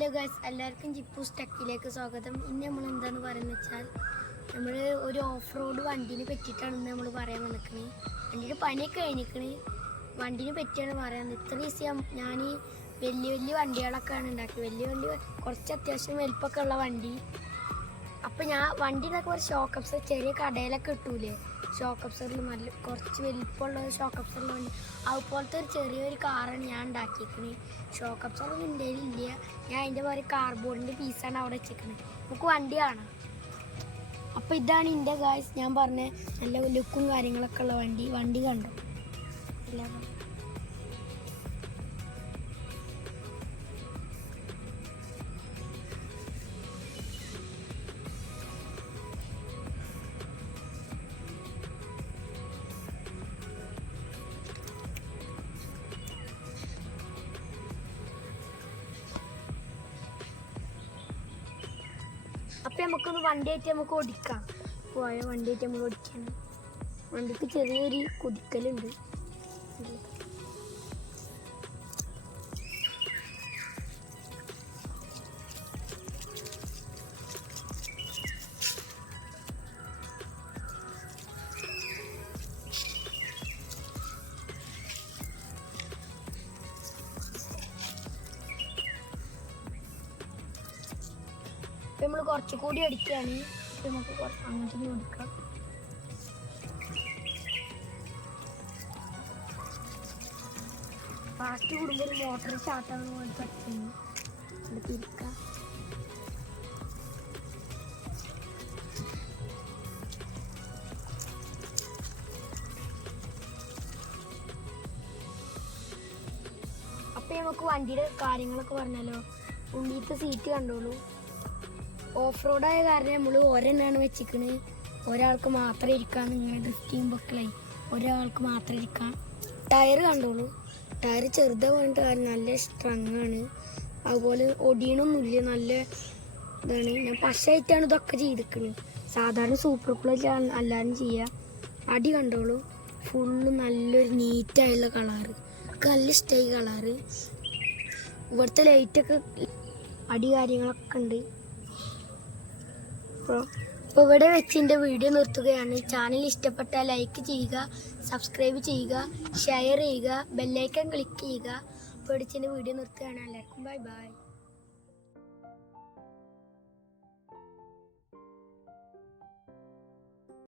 Hello guys, എല്ലാവർക്കും ജിപ്പൂസ് ടെക്കിലേക്ക് സ്വാഗതം. ഇന്ന് നമ്മൾ എന്താണെന്ന് പറയുന്നത് വെച്ചാൽ നമ്മൾ ഒരു ഓഫ് റോഡ് വണ്ടീനെ പറ്റിയിട്ടാണ് ഇന്ന് നമ്മൾ പറയാൻ വന്നിരിക്കണേ. വണ്ടിയുടെ പണിയൊക്കെ കഴിഞ്ഞിരിക്കണേ, വണ്ടീനെ പറ്റിയാണ് പറയുന്നത്. ഇത്ര ഈസിയാ. ഞാൻ വലിയ വലിയ വണ്ടികളൊക്കെയാണ് ഉണ്ടാക്കിയത്. വലിയ കുറച്ച് അത്യാവശ്യം വലിപ്പമൊക്കെ ഉള്ള വണ്ടി. അപ്പം ഞാൻ വണ്ടിയിലൊക്കെ ഒരു ഷോക്ക് അബ്സർ ചെറിയ കടയിലൊക്കെ കിട്ടൂലേ, ഷോക്ക് അബ്സറിൽ നല്ല കുറച്ച് വലിപ്പമുള്ള ഷോക്ക് അബ്സറിൽ വണ്ടി, അതുപോലത്തെ ഒരു ചെറിയൊരു കാറാണ് ഞാൻ ഉണ്ടാക്കിയിരിക്കുന്നത്. ഷോക്ക് അബ്സറൊന്നും എൻ്റെ ഇല്ല, ഞാൻ അതിൻ്റെ പോലെ കാർബോർഡിൻ്റെ പീസാണ് അവിടെ വെച്ചിരിക്കുന്നത്. നമുക്ക് വണ്ടി കാണാം. അപ്പോൾ ഇതാണ് എൻ്റെ ഗായ്സ് ഞാൻ പറഞ്ഞ നല്ല ലുക്കും കാര്യങ്ങളൊക്കെ ഉള്ള വണ്ടി കണ്ടോ എല്ലാം. അപ്പം നമുക്കൊന്ന് വണ്ടിയായിട്ട് നമുക്ക് ഓടിക്കാം. പോയ വണ്ടിയായിട്ട് നമ്മൾ ഓടിക്കണം. വണ്ടിക്ക് ചെറിയൊരു കുതിക്കലുണ്ട്. നമ്മൾ കുറച്ചുകൂടി അടിക്കുകയാണ്. നമുക്ക് അങ്ങോട്ട് കൊടുക്കാം. ഫാസ്റ്റ് കൂടുമ്പോൾ ഒരു മോട്ടർ സ്റ്റാർട്ടാകുന്ന പോലെ പറ്റുന്നു. അത് തിരിക്കാം. അപ്പം നമുക്ക് വണ്ടിയുടെ കാര്യങ്ങളൊക്കെ പറഞ്ഞാലോ. ഉള്ളിലത്തെ സീറ്റ് കണ്ടോളൂ. ഓഫ് റോഡായ കാരണം നമ്മൾ ഒരെണ്ണമാണ് വെച്ചിരിക്കുന്നത്. ഒരാൾക്ക് മാത്രമേ ഇരിക്കാൻ. ഇങ്ങനെ ഡ്രിഫ്റ്റ് ചെയ്യുമ്പോഴേ ഒരാൾക്ക് മാത്രം ഇരിക്കാം. ടയർ കണ്ടോളൂ. ടയർ ചെറുതാ പറഞ്ഞിട്ട് കാര്യം നല്ല സ്ട്രങ്ങാണ്. അതുപോലെ ഒടിയണമൊന്നുമില്ല, നല്ല ഇതാണ്. ഞാൻ പശയായിട്ടാണ് ഇതൊക്കെ ചെയ്തിരിക്കുന്നത്. സാധാരണ സൂപ്പർ കൂളായിട്ടാണ് എല്ലാവരും ചെയ്യുക. അടി കണ്ടോളൂ, ഫുള്ള് നല്ലൊരു നീറ്റായുള്ള കളറ്. നല്ല ഇഷ്ടമായി കളറ്. ഇവിടുത്തെ ലൈറ്റൊക്കെ അടി കാര്യങ്ങളൊക്കെ ഉണ്ട്. അപ്പോൾ ഇവിടെ വെച്ച് എൻ്റെ വീഡിയോ നിർത്തുകയാണ്. ചാനൽ ഇഷ്ടപ്പെട്ടാൽ ലൈക്ക് ചെയ്യുക, സബ്സ്ക്രൈബ് ചെയ്യുക, ഷെയർ ചെയ്യുക, ബെല്ലൈക്കൺ ക്ലിക്ക് ചെയ്യുക. അപ്പോൾ ഇവിടെ വീഡിയോ നിർത്തുകയാണ്. എല്ലാവർക്കും ബൈ ബൈ.